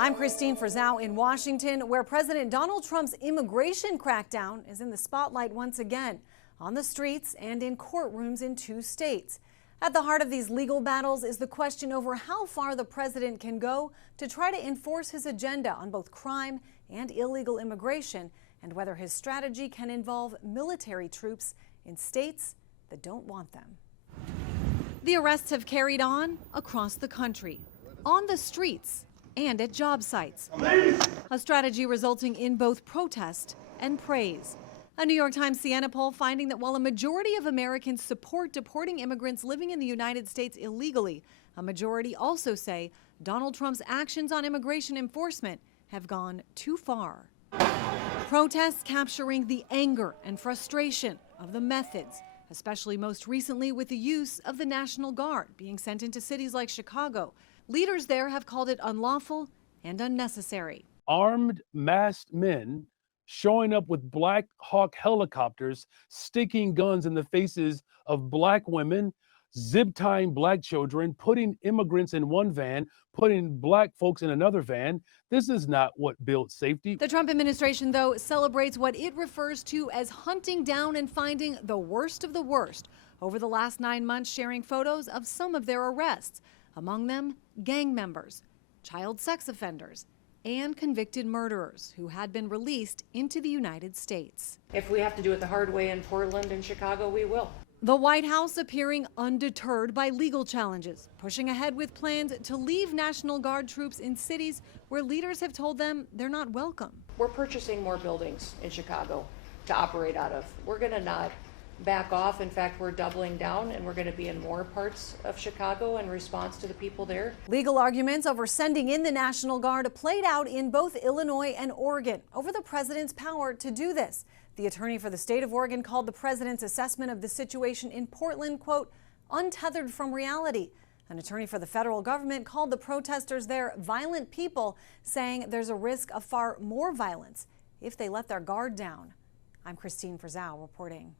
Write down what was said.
I'm Christine Frizzau in Washington, where President Donald Trump's immigration crackdown is in the spotlight once again, on the streets and in courtrooms in 2 states. At the heart of these legal battles is the question over how far the president can go to try to enforce his agenda on both crime and illegal immigration, and whether his strategy can involve military troops in states that don't want them. The arrests have carried on across the country, on the streets, and at job sites. A strategy resulting in both protest and praise. A New York Times Siena poll finding that while a majority of Americans support deporting immigrants living in the United States illegally, a majority also say Donald Trump's actions on immigration enforcement have gone too far. Protests capturing the anger and frustration of the methods, especially most recently with the use of the National Guard being sent into cities like Chicago. Leaders there have called it unlawful and unnecessary. Armed, masked men showing up with Black Hawk helicopters, sticking guns in the faces of Black women, zip-tying Black children, putting immigrants in one van, putting Black folks in another van. This is not what builds safety. The Trump administration, though, celebrates what it refers to as hunting down and finding the worst of the worst over the last 9 months, sharing photos of some of their arrests. Among them, gang members, child sex offenders, and convicted murderers who had been released into the United States. If we have to do it the hard way in Portland and Chicago, we will. The White House appearing undeterred by legal challenges, pushing ahead with plans to leave National Guard troops in cities where leaders have told them they're not welcome. We're purchasing more buildings in Chicago to operate out of. We're going to not back off. In fact, we're doubling down, and we're going to be in more parts of Chicago in response to the people there. Legal arguments over sending in the National Guard played out in both Illinois and Oregon over the president's power to do this. The attorney for the state of Oregon called the president's assessment of the situation in Portland, quote, untethered from reality. An attorney for the federal government called the protesters there violent people, saying there's a risk of far more violence if they let their guard down. I'm Christine Frizzau reporting.